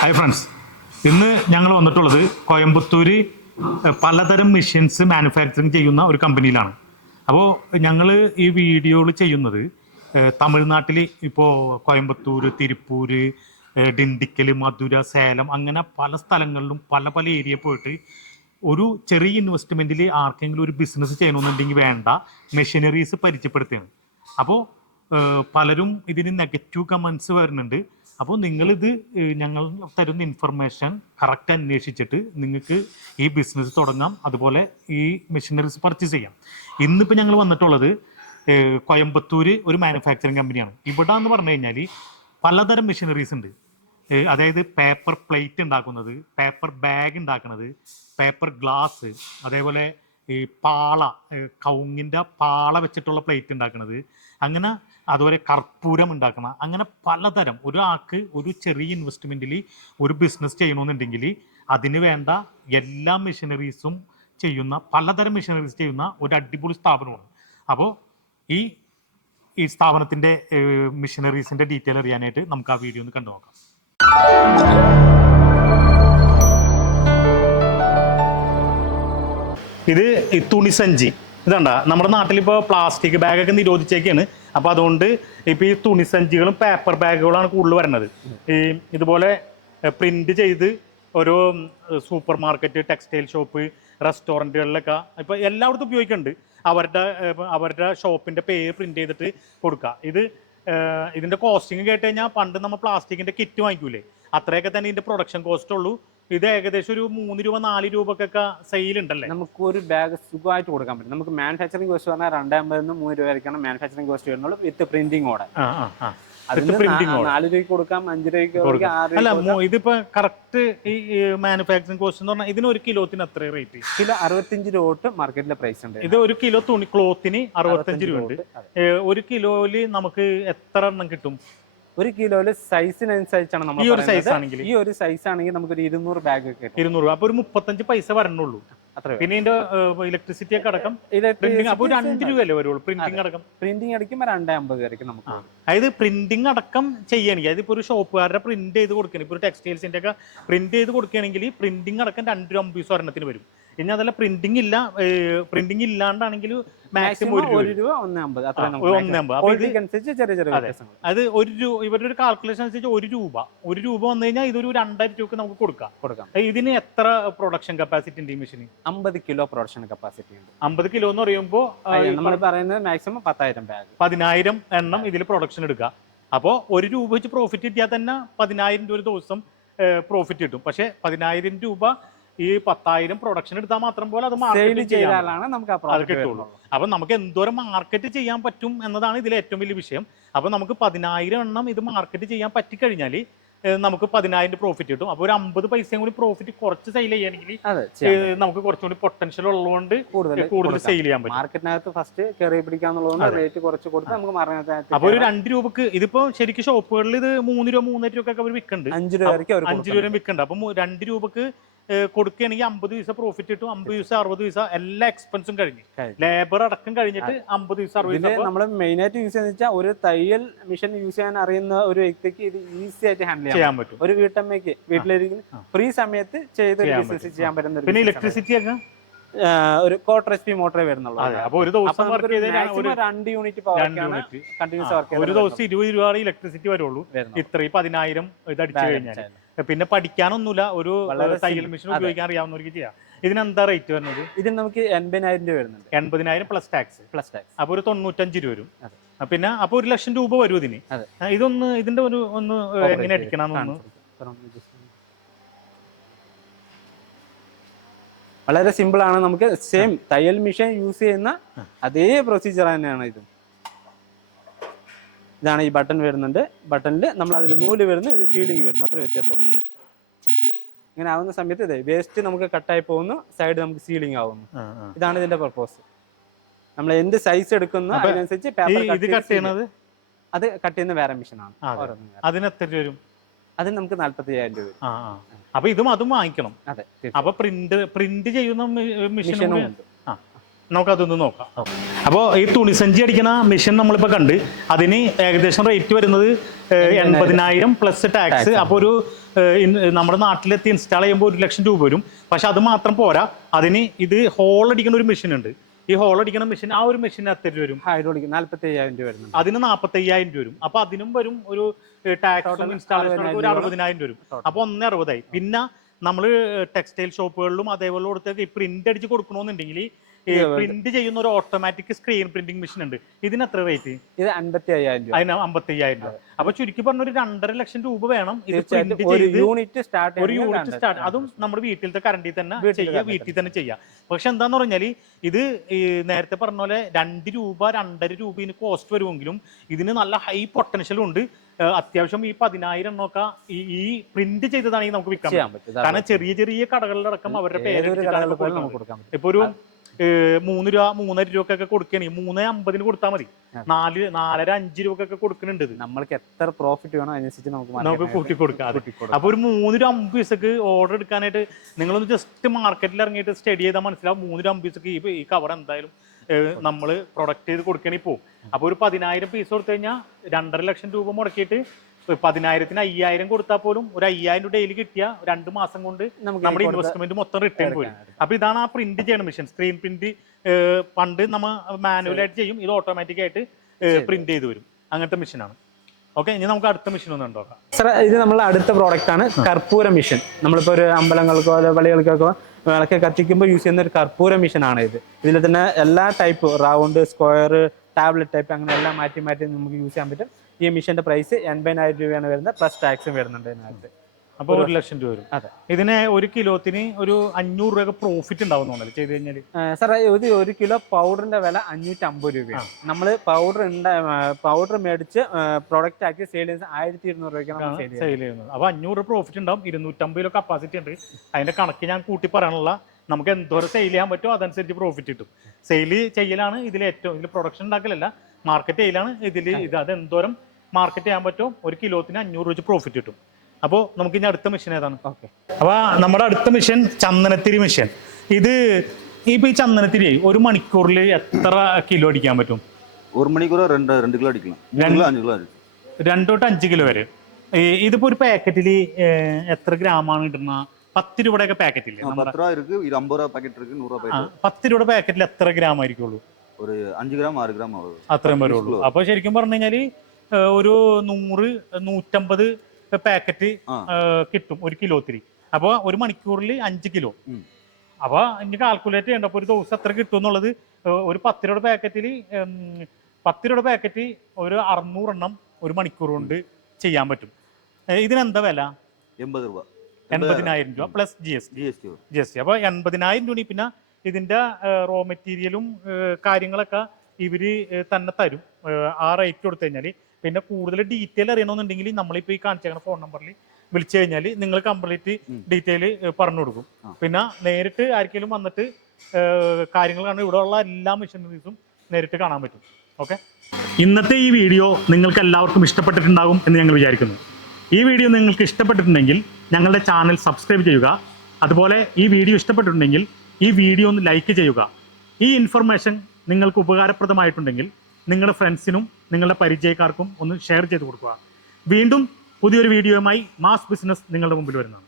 Hi friends ഇന്ന് ഞങ്ങൾ വന്നിട്ടുള്ളത് കോയമ്പത്തൂര് പലതരം മെഷീൻസ് മാനുഫാക്ചറിങ് ചെയ്യുന്ന ഒരു കമ്പനിയിലാണ് അപ്പോൾ ഞങ്ങൾ ഈ വീഡിയോകൾ ചെയ്യുന്നത് തമിഴ്നാട്ടിൽ ഇപ്പോൾ കോയമ്പത്തൂർ തിരുപ്പൂർ ഡിണ്ടിക്കൽ മധുര സേലം അങ്ങനെ പല സ്ഥലങ്ങളിലും പല പല ഏരിയ പോയിട്ട് ഒരു ചെറിയ ഇൻവെസ്റ്റ്മെന്റിൽ ആർക്കെങ്കിലും ഒരു ബിസിനസ് ചെയ്യണമെന്നുണ്ടെങ്കിൽ വേണ്ട മെഷീനറീസ് പരിചയപ്പെടുത്തുകയാണ് അപ്പോൾ പലരും ഇതിന് നെഗറ്റീവ് കമൻസ് വരുന്നുണ്ട്. അപ്പോൾ നിങ്ങളിത് ഞങ്ങൾ തരുന്ന ഇൻഫർമേഷൻ കറക്റ്റ് അന്വേഷിച്ചിട്ട് നിങ്ങൾക്ക് ഈ ബിസിനസ് തുടങ്ങാം. അതുപോലെ ഈ മെഷീനറീസ് പർച്ചേസ് ചെയ്യാം. ഇന്നിപ്പോൾ ഞങ്ങൾ വന്നിട്ടുള്ളത് കോയമ്പത്തൂര് ഒരു മാനുഫാക്ചറിങ് കമ്പനിയാണ് ഇവിടെ എന്ന് പറഞ്ഞു കഴിഞ്ഞാൽ പലതരം മെഷീനറീസ് ഉണ്ട്. അതായത് പേപ്പർ പ്ലേറ്റ് ഉണ്ടാക്കുന്നത് പേപ്പർ ബാഗ് ഉണ്ടാക്കുന്നത് പേപ്പർ ഗ്ലാസ് അതേപോലെ ഈ പാള കൗങ്ങിന്റെ പാള വെച്ചിട്ടുള്ള പ്ലേറ്റ് ഉണ്ടാക്കുന്നത് അങ്ങനെ അതുപോലെ കർപ്പൂരം ഉണ്ടാക്കുന്ന അങ്ങനെ പലതരം. ഒരാൾക്ക് ഒരു ചെറിയ ഇൻവെസ്റ്റ്മെന്റിൽ ഒരു ബിസിനസ് ചെയ്യണമെന്നുണ്ടെങ്കിൽ അതിന് വേണ്ട എല്ലാ മെഷീനറീസും ചെയ്യുന്ന പലതരം മെഷീനറീസ് ചെയ്യുന്ന ഒരു അടിപൊളി സ്ഥാപനമാണ്. അപ്പോൾ ഈ ഈ സ്ഥാപനത്തിന്റെ മെഷീനറീസിന്റെ ഡീറ്റെയിൽ അറിയാനായിട്ട് നമുക്ക് ആ വീഡിയോ ഒന്ന് കണ്ടു നോക്കാം. ഇത് തുണിസഞ്ചി ഇതണ്ട? നമ്മുടെ നാട്ടിലിപ്പോൾ പ്ലാസ്റ്റിക് ബാഗൊക്കെ നിരോധിച്ചേക്കാണ്. അപ്പോൾ അതുകൊണ്ട് ഇപ്പോൾ ഈ തുണിസഞ്ചികളും പേപ്പർ ബാഗുകളാണ് കൂടുതൽ വരുന്നത്. ഈ ഇതുപോലെ പ്രിന്റ് ചെയ്ത് ഓരോ സൂപ്പർ മാർക്കറ്റ് ടെക്സ്റ്റൈൽ ഷോപ്പ് റെസ്റ്റോറന്റുകളിലൊക്കെ ഇപ്പോൾ എല്ലായിടത്തും ഉപയോഗിക്കുന്നുണ്ട്. അവരുടെ അവരുടെ ഷോപ്പിന്റെ പേര് പ്രിന്റ് ചെയ്തിട്ട് കൊടുക്കുക. ഇത് ഇതിന്റെ കോസ്റ്റിംഗ് കേട്ട് കഴിഞ്ഞാൽ പണ്ട് നമ്മൾ പ്ലാസ്റ്റിക്കിന്റെ കിറ്റ് വാങ്ങിക്കൂലേ? അത്രയൊക്കെ തന്നെ ഇതിന്റെ പ്രൊഡക്ഷൻ കോസ്റ്റ് ഉള്ളൂ. ഇത് ഏകദേശം ഒരു മൂന്ന് രൂപ നാല് രൂപക്കൊക്കെ സെയിൽ ഉണ്ടല്ലേ? നമുക്ക് ഒരു ബാഗ് സുഖമായിട്ട് കൊടുക്കാൻ പറ്റും. നമുക്ക് മാനുഫാക്ചറിംഗ് കോസ്റ്റ് പറഞ്ഞാൽ രണ്ടാമ്പതിൽ നിന്ന് മൂന്ന് രൂപ വരെയൊക്കെയാണ് മാനുഫാക്ചറിംഗ് കോസ്റ്റ് വരുന്നുള്ളൂ. വിത്ത് പ്രിന്റിങ്ങോടെ നാല് രൂപയ്ക്ക് കൊടുക്കാം അഞ്ച് രൂപയ്ക്ക് ആറ് അല്ല ഇതിപ്പോ കറക്റ്റ് ഈ മാനുഫാക്ചറിംഗ് കോസ്റ്റ് എന്ന് പറഞ്ഞാൽ ഇതിന് ഒരു കിലോത്തിന് എത്ര റേറ്റ് കിലോ അറുപത്തിയഞ്ച് രൂപ തൊട്ട് മാർക്കറ്റിലെ പ്രൈസ് ഉണ്ട്. ഇത് ഒരു കിലോ തുണി ക്ലോത്തിന് അറുപത്തഞ്ച് രൂപ ഉണ്ട്. ഒരു കിലോയിൽ നമുക്ക് എത്ര എണ്ണം കിട്ടും? ഒരു കിലോയിൽ സൈസിനനുസരിച്ചാണ് നമ്മൾ ഈ ഒരു സൈസ് ആണെങ്കിൽ. ഈ ഒരു സൈസ് ആണെങ്കിൽ നമുക്ക് ഒരു ഇരുന്നൂറ് ബാഗ് ഒക്കെ ഇരുന്നൂറ്. അപ്പൊ ഒരു മുപ്പത്തഞ്ച് പൈസ വരണുള്ളൂ. പിന്നെ ഇതിന്റെ ഇലക്ട്രിസിറ്റി ഒക്കെ അടക്കം അപ്പൊ ഒരു അഞ്ച് രൂപയല്ലേ വരുള്ളൂ? പ്രിന്റിംഗ് അടക്കം. പ്രിന്റിംഗ് അടിക്കുമ്പോൾ രണ്ടേ അമ്പത് വരെയൊക്കെ നമുക്ക് അതായത് പ്രിന്റിംഗ് അടക്കം ചെയ്യണമെങ്കിൽ അതിപ്പോ ഒരു ഷോപ്പുകാരുടെ പ്രിന്റ് ചെയ്ത് കൊടുക്കണം ഇപ്പൊ ഒരു ടെക്സ്റ്റൈൽസിന്റെ ഒക്കെ പ്രിന്റ് ചെയ്ത് കൊടുക്കുകയാണെങ്കിൽ പ്രിന്റിംഗ് അടക്കം രണ്ട് രൂപ അമ്പത് ഒരെണ്ണത്തിന് വരും. ഇനി അതല്ല പ്രിന്റിംഗ് ഇല്ല പ്രിന്റിംഗ് ഇല്ലാണ്ടാണെങ്കിൽ മാക്സിമം ഒരു രൂപ. അനുസരിച്ച് ചെറിയ ചെറിയ വ്യത്യാസങ്ങൾ. അത് ഒരു രൂപ ഇവരുടെ ഒരു കാൽക്കുലേഷൻ അനുസരിച്ച് ഒരു രൂപ. ഒരു രൂപ വന്നു കഴിഞ്ഞാൽ ഇതൊരു രണ്ടായിരം രൂപക്ക് നമുക്ക് കൊടുക്കാം. കൊടുക്കാം. ഇതിന് എത്ര പ്രൊഡക്ഷൻ കപ്പാസിറ്റി ഉണ്ട് ഈ മെഷീന് അമ്പത് കിലോ പ്രൊഡക്ഷൻ കപ്പാസിറ്റി ഉണ്ട്. അമ്പത് കിലോ എന്ന് പറയുമ്പോൾ നമ്മൾ പറയുന്നത് മാക്സിമം പത്തായിരം ബാഗ് പതിനായിരം എണ്ണം ഇതിൽ പ്രൊഡക്ഷൻ എടുക്കുക. അപ്പോൾ ഒരു രൂപ വെച്ച് പ്രോഫിറ്റ് കിട്ടിയാൽ തന്നെ പതിനായിരം രൂപ ഒരു ദിവസം പ്രോഫിറ്റ് കിട്ടും. പക്ഷേ പതിനായിരം രൂപ ഈ പത്തായിരം പ്രൊഡക്ഷൻ എടുത്താൽ മാത്രം പോലെ അത് മാർക്കറ്റ് ചെയ്താലാണ് നമുക്ക് അത് കിട്ടുള്ളൂ. അപ്പൊ നമുക്ക് എന്തോരം മാർക്കറ്റ് ചെയ്യാൻ പറ്റും എന്നതാണ് ഇതിലെ ഏറ്റവും വലിയ വിഷയം. അപ്പൊ നമുക്ക് പതിനായിരം എണ്ണം ഇത് മാർക്കറ്റ് ചെയ്യാൻ പറ്റിക്കഴിഞ്ഞാൽ നമുക്ക് പതിനായിരം പ്രോഫിറ്റ് കിട്ടും. അപ്പോൾ ഒരു അമ്പത് പൈസയും കൂടി പ്രോഫിറ്റ് കുറച്ച് സെയിൽ ചെയ്യണമെങ്കിൽ നമുക്ക് കുറച്ചുകൂടി പൊട്ടൻഷ്യൽ ഉള്ളതുകൊണ്ട് കൂടുതൽ സെയിൽ ചെയ്യാൻ പറ്റും. മാർക്കറ്റിനകത്ത് ഫസ്റ്റ് കയറി പിടിക്കാന്നുള്ളതുകൊണ്ട് റേറ്റ് കുറച്ച് കൊടുത്ത് നമുക്ക് മാർക്കറ്റിനകത്ത് അപ്പൊ ഒരു രണ്ട് രൂപക്ക് ഇതിപ്പോ ശരിക്കും ഷോപ്പുകളിൽ ഇത് മൂന്ന് രൂപ മൂന്നര രൂപ ഒക്കെ അവർ വിൽക്കുന്നുണ്ട്. അഞ്ച് രൂപ അഞ്ച് രൂപ വിൽക്കുന്നുണ്ട്. അപ്പൊ രണ്ട് രൂപക്ക് കൊടുക്കുകയാണെങ്കിൽ അമ്പത് പൈസ പ്രോഫിറ്റ് കിട്ടും അമ്പത് പൈസ അറുപത് പൈസ എല്ലാ എക്സ്പെൻസും കഴിഞ്ഞ്. ലേബർ അടക്കം കഴിഞ്ഞിട്ട് അമ്പത് പൈസ അറുപത് പൈസ നമ്മൾ മെയിൻ ആയിട്ട് യൂസ് ചെയ്യുന്ന വെച്ചാൽ ഒരു തയ്യൽ മിഷൻ യൂസ് ചെയ്യാൻ അറിയുന്ന ഒരു വ്യക്തിക്ക് ഇത് ഈസി ആയിട്ട് ഹാൻഡിൽ ചെയ്യാൻ പറ്റും. ഒരു വീട്ടമ്മയ്ക്ക് വീട്ടിലിരിക്കുന്ന ഫ്രീ സമയത്ത് ചെയ്ത് ബിസിനസ് ചെയ്യാൻ പറ്റുന്ന പിന്നെ ഇലക്ട്രിസിറ്റി ഒക്കെ? ഒരു കോട്ടർ എച്ച് പി മോട്ടറേ വരുന്നുള്ളൂ. ഒരു ദിവസം വർക്ക് രണ്ട് യൂണിറ്റ് കണ്ടിന്യൂസ് വർക്ക് ഒരു ദിവസം ഇരുപത് രൂപ ഇലക്ട്രിസിറ്റി വരുള്ളൂ. ഇത്രയും പതിനായിരം ഇത് അടിച്ചു കഴിഞ്ഞാൽ. പിന്നെ പഠിക്കാനൊന്നുമില്ല. ഒരു തയ്യൽ മെഷീൻ ഉപയോഗിക്കാൻ അറിയാവുന്നവർക്ക് ചെയ്യാം. ഇതിനെന്താ റേറ്റ് വരുന്നത്? ഇതിന് നമുക്ക് എൺപതിനായിരം രൂപ വരുന്നുണ്ട്. എൺപതിനായിരം പ്ലസ് ടാക്സ് പ്ലസ് ടാക്സ് അപ്പൊ ഒരു തൊണ്ണൂറ്റഞ്ച് രൂപ വരും. പിന്നെ അപ്പൊ ഒരു ലക്ഷം രൂപ വരും ഇതിന്. ഇതൊന്ന് ഇതിന്റെ ഒരു ഒന്ന് എങ്ങനെ അടിക്കണം വളരെ സിമ്പിൾ ആണ്. നമുക്ക് സെയിം തയ്യൽ മെഷീൻ യൂസ് ചെയ്യുന്ന അതേ പ്രൊസീജിയർ തന്നെയാണ് ഇത്. ഇതാണ് ഈ ബട്ടൺ വരുന്നുണ്ട്. ബട്ടണിൽ നമ്മൾ അതിൽ നൂൽ വരുന്നു ഇത് സീലിംഗ് വരുന്നു. അത്ര വ്യത്യാസമുള്ളൂ. ഇങ്ങനെ ആവുന്ന സമയത്ത് ഇതേ വേസ്റ്റ് നമുക്ക് കട്ടായി പോകുന്നു സൈഡ് നമുക്ക് സീലിംഗ് ആവുന്നു. ഇതാണ് ഇതിന്റെ പർപ്പസ് നമ്മൾ എന്ത് സൈസ് എടുക്കുന്നു അതിനനുസരിച്ച് പേപ്പർ കട്ട് അത് കട്ട് ചെയ്യുന്ന വേറെ മെഷീനാണ് എത്ര വരും? അതിന് നമുക്ക് നാല്പത്തി അയ്യായിരം രൂപ അപ്പൊ ഇതും അതും വാങ്ങിക്കണം. അതെ അപ്പൊ പ്രിന്റ് പ്രിന്റ് ചെയ്യുന്ന മെഷീനും ഉണ്ട്. നമുക്ക് അതൊന്ന് നോക്കാം. അപ്പോൾ ഈ തുണിസഞ്ചി അടിക്കുന്ന മെഷീൻ നമ്മളിപ്പോൾ കണ്ട്. അതിന് ഏകദേശം റേറ്റ് വരുന്നത് എൺപതിനായിരം പ്ലസ് ടാക്സ് അപ്പോൾ ഒരു നമ്മുടെ നാട്ടിലെത്തി ഇൻസ്റ്റാൾ ചെയ്യുമ്പോൾ ഒരു ലക്ഷം രൂപ വരും. പക്ഷെ അത് മാത്രം പോരാ. അതിന് ഇത് ഹോൾ അടിക്കുന്ന ഒരു മെഷീൻ ഉണ്ട്. ഈ ഹോൾ അടിക്കുന്ന മെഷീൻ ആ ഒരു മെഷീൻ എത്ര രൂപ വരും? ഹൈഡ്രോളിക് നാല്പത്തി അയ്യായിരം രൂപ വരുന്നുണ്ട്. അതിന് നാൽപ്പത്തി അയ്യായിരം രൂപ വരും. അപ്പൊ അതിനും വരും ഒരു ടാക്സും ഇൻസ്റ്റാളേഷനും ഒരു അറുപതിനായിരം രൂപ വരും. അപ്പൊ ഒന്നേ അറുപതായി. പിന്നെ നമ്മൾ ടെക്സ്റ്റൈൽ ഷോപ്പുകളിലും അതേപോലെ കൊടുത്ത പ്രിന്റ് അടിച്ച് കൊടുക്കണമെന്നുണ്ടെങ്കിൽ പ്രിന്റ് ചെയ്യുന്ന ഒരു ഓട്ടോമാറ്റിക് സ്ക്രീൻ പ്രിന്റിംഗ് മെഷീൻ ഉണ്ട്. ഇതിന് എത്ര റേറ്റ് ഇത് അമ്പത്തി അയ്യായിരം രൂപ. അതിന് അമ്പത്തി അയ്യായിരം രൂപ. അപ്പൊ ചുരുക്കി പറഞ്ഞ ഒരു രണ്ടര ലക്ഷം രൂപ വേണം ഒരു യൂണിറ്റ് സ്റ്റാർട്ട് ഒരു യൂണിറ്റ് സ്റ്റാർട്ട് അതും നമ്മുടെ വീട്ടിലത്തെ കറണ്ടിൽ തന്നെ ചെയ്യാം വീട്ടിൽ തന്നെ ചെയ്യാം. പക്ഷെ എന്താന്ന് പറഞ്ഞാൽ ഇത് നേരത്തെ പറഞ്ഞ പോലെ രണ്ട് രൂപ രണ്ടര രൂപ ഇതിന് കോസ്റ്റ് വരുമെങ്കിലും ഇതിന് നല്ല ഹൈ പൊട്ടൻഷ്യലും ഉണ്ട്. അത്യാവശ്യം ഈ പതിനായിരം എണ്ണമൊക്കെ ഈ പ്രിന്റ് ചെയ്തതാണെങ്കിൽ നമുക്ക് വിൽക്കാൻ പറ്റും. കാരണം ചെറിയ ചെറിയ കടകളിലടക്കം അവരുടെ പേര് ഇപ്പൊ ഒരു മൂന്ന് രൂപ മൂന്നര രൂപക്കൊക്കെ കൊടുക്കണി. മൂന്ന് അമ്പതിന് കൊടുത്താൽ മതി. നാല് നാലര അഞ്ച് രൂപക്കൊക്കെ കൊടുക്കുന്നുണ്ട് നമ്മൾക്ക് എത്ര പ്രോഫിറ്റ് വേണോ അതിനനുസരിച്ച് നമുക്ക് നമുക്ക് കൂട്ടി കൊടുക്കാം. അപ്പൊ ഒരു മൂന്ന് രൂപ അമ്പത് പൈസക്ക് ഓർഡർ എടുക്കാനായിട്ട് നിങ്ങളൊന്ന് ജസ്റ്റ് മാർക്കറ്റിൽ ഇറങ്ങിയിട്ട് സ്റ്റഡി ചെയ്താൽ മനസ്സിലാവും. മൂന്ന് രൂപ അമ്പത് പൈസക്ക് ഈ ഈ കവർ എന്തായാലും നമ്മൾ പ്രൊഡക്റ്റ് ചെയ്ത് കൊടുക്കണി പോകും അപ്പൊ ഒരു പതിനായിരം പീസ് കൊടുത്തു കഴിഞ്ഞാൽ രണ്ടര ലക്ഷം രൂപ മുടക്കിയിട്ട് പതിനായിരത്തിന് അയ്യായിരം കൊടുത്താൽ പോലും ഒരു അയ്യായിരം രൂപ ഡെയിലി കിട്ടിയ രണ്ട് മാസം കൊണ്ട് നമ്മുടെ ഇൻവെസ്റ്റ്മെന്റ് മൊത്തം റിട്ടേൺ പോയി. അപ്പൊ ഇതാണ് ആ പ്രിന്റ് ചെയ്യണ മെഷീൻ സ്ക്രീൻ പ്രിന്റ് പണ്ട് നമ്മ മാനുവലായിട്ട് ചെയ്യും. ഇത് ഓട്ടോമാറ്റിക് ആയിട്ട് പ്രിന്റ് ചെയ്ത് വരും. അങ്ങനത്തെ മെഷീനാണ് ഓക്കെ ഇനി നമുക്ക് അടുത്ത മെഷീൻ ഒന്ന് കണ്ടോക്കാം. സാർ ഇത് നമ്മളെ അടുത്ത പ്രോഡക്റ്റ് ആണ് കർപ്പൂര മെഷീൻ നമ്മളിപ്പോ ഒരു അമ്പലങ്ങൾക്കോ അല്ലെ പള്ളികൾക്കൊക്കെ വിളക്ക് കത്തിക്കുമ്പോൾ യൂസ് ചെയ്യുന്ന ഒരു കർപ്പൂര മെഷീൻ ആണ് ഇത്. ഇതിൽ തന്നെ എല്ലാ type round square tablet type അങ്ങനെ എല്ലാം മാറ്റി മാറ്റി നമുക്ക് യൂസ് ചെയ്യാൻ പറ്റും. ഈ മിഷന്റെ പ്രൈസ് എൺപതിനായിരം രൂപയാണ് വരുന്നത് പ്ലസ് ടാക്സും വരുന്നുണ്ട് ഇതിനകത്ത്. അപ്പൊ ഒരു ലക്ഷം രൂപ വരും. അതെ. ഇതിന് ഒരു കിലോത്തിന് ഒരു അഞ്ഞൂറ് രൂപ പ്രോഫിറ്റ് ഉണ്ടാവുന്നുണ്ടല്ലോ ചെയ്ത് കഴിഞ്ഞാൽ സാർ ഇത് ഒരു കിലോ പൗഡറിന്റെ വില അഞ്ഞൂറ്റി അമ്പത് രൂപയാണ് നമ്മൾ പൗഡർ പൗഡർ മേടിച്ച് പ്രൊഡക്റ്റ് ആക്കി സെയിൽ ചെയ്യുന്നത് ആയിരത്തി ഇരുന്നൂറ് രൂപയ്ക്കാണ് സെയിൽ ചെയ്യുന്നത്. അപ്പോൾ അഞ്ഞൂറ് പ്രോഫിറ്റ് ഉണ്ടാവും ഇരുന്നൂറ്റമ്പത് കിലോ കപ്പാസിറ്റി ഉണ്ട്. അതിന്റെ കണക്ക് ഞാൻ കൂട്ടി പറയാനുള്ള നമുക്ക് എന്തോരം സെയിൽ ചെയ്യാൻ പറ്റുമോ അതനുസരിച്ച് പ്രോഫിറ്റ് കിട്ടും. സെയിൽ ചെയ്യലാണ് ഇതിൽ ഏറ്റവും ഇതിൽ പ്രൊഡക്ഷൻ ഉണ്ടാക്കലല്ല മാർക്കറ്റ് ചെയ്യലാണ് ഇതിൽ ഇത്. അത് എന്തോരം മാർക്കറ്റ് ചെയ്യാൻ പറ്റുമോ ഒരു കിലോത്തിന് അഞ്ഞൂറ് വെച്ച് പ്രോഫിറ്റ് കിട്ടും അപ്പോൾ നമുക്ക് ഇനി അടുത്ത മെഷീൻ ഏതാണ് ഓക്കെ അപ്പൊ നമ്മുടെ അടുത്ത മിഷൻ ചന്ദനത്തിരി മിഷൻ ഇത് ഇപ്പൊ ഈ ചന്ദനത്തിരി ഒരു മണിക്കൂറിൽ എത്ര കിലോ അടിക്കാൻ പറ്റും ஒரு மணிக்கூட ரெண்டு ரெண்டு கிலோ அடிக்கலாம் மூணு கிலோ அஞ்சு கிலோ அடிக்கும் രണ്ട് തൊട്ട് അഞ്ച് കിലോ വരെ ഈ ഇതിപ്പോ ഒരു പാക്കറ്റിൽ എത്ര ഗ്രാമാണ് ഇടുന്ന പത്ത് രൂപയുടെ പാക്കറ്റില്ലേ നമ്മുടെ பத்து ரூபா இருக்கு இது ஐம்பது ரூபா பாக்கெட் இருக்கு நூறு ரூபா ആ, பாக்கெட் പത്ത് രൂപയുടെ പാക്കറ്റിൽ എത്ര ഗ്രാം ആയിരിക്കുള്ളൂ ஒரு അഞ്ച് ഗ്രാം ആറ് ഗ്രാം ആവും അത്രയും വരുള്ളൂ അപ്പൊ ശരിക്കും പറഞ്ഞു കഴിഞ്ഞാല് ഏഹ്, ഒരു നൂറ് നൂറ്റമ്പത് പാക്കറ്റ് കിട്ടും ഒരു കിലോത്തിന് അപ്പൊ ഒരു മണിക്കൂറിൽ അഞ്ച് കിലോ. അപ്പോൾ അപ്പൊ ഇനി കാൽക്കുലേറ്റ് ചെയ്യണ്ട. ഒരു ദിവസം എത്ര കിട്ടും എന്നുള്ളത് ഒരു പത്ത് രൂപയുടെ പാക്കറ്റിൽ പത്ത് രൂപയുടെ പാക്കറ്റ് ഒരു അറുന്നൂറെണ്ണം ഒരു മണിക്കൂർ കൊണ്ട് ചെയ്യാൻ പറ്റും. ഇതിനെന്താ വില? എൺപത് രൂപ. എൺപതിനായിരം രൂപ plus G S G S T G S T അപ്പോൾ എൺപതിനായിരം രൂപ പിന്നെ ഇതിന്റെ റോ മെറ്റീരിയലും കാര്യങ്ങളൊക്കെ ഇവർ തന്നെ തരും. ആ റേറ്റ് കൊടുത്തു കഴിഞ്ഞാൽ പിന്നെ കൂടുതൽ ഡീറ്റെയിൽ അറിയണമെന്നുണ്ടെങ്കിൽ നമ്മളിപ്പോ ഈ കാണിച്ചേക്കുന്ന ഫോൺ നമ്പറിൽ വിളിച്ചു കഴിഞ്ഞാൽ നിങ്ങൾ കംപ്ലീറ്റ് ഡീറ്റെയിൽ പറഞ്ഞു കൊടുക്കും. പിന്നെ നേരിട്ട് ആർക്കെങ്കിലും വന്നിട്ട് കാര്യങ്ങൾ കാണാൻ ഇവിടെ ഉള്ള എല്ലാ മെഷീനറീസും നേരിട്ട് കാണാൻ പറ്റും. ഓക്കെ ഇന്നത്തെ ഈ വീഡിയോ നിങ്ങൾക്ക് എല്ലാവർക്കും ഇഷ്ടപ്പെട്ടിട്ടുണ്ടാകും എന്ന് ഞങ്ങൾ വിചാരിക്കുന്നു. ഈ വീഡിയോ നിങ്ങൾക്ക് ഇഷ്ടപ്പെട്ടിട്ടുണ്ടെങ്കിൽ ഞങ്ങളുടെ ചാനൽ സബ്സ്ക്രൈബ് ചെയ്യുക. അതുപോലെ ഈ വീഡിയോ ഇഷ്ടപ്പെട്ടിട്ടുണ്ടെങ്കിൽ ഈ വീഡിയോ ഒന്ന് ലൈക്ക് ചെയ്യുക. ഈ ഇൻഫർമേഷൻ നിങ്ങൾക്ക് ഉപകാരപ്രദമായിട്ടുണ്ടെങ്കിൽ നിങ്ങളുടെ ഫ്രണ്ട്സിനും നിങ്ങളുടെ പരിചയക്കാർക്കും ഒന്ന് ഷെയർ ചെയ്ത് കൊടുക്കുക. വീണ്ടും പുതിയൊരു വീഡിയോയുമായി മാസ് ബിസിനസ് നിങ്ങളുടെ മുമ്പിൽ വരുന്നതാണ്.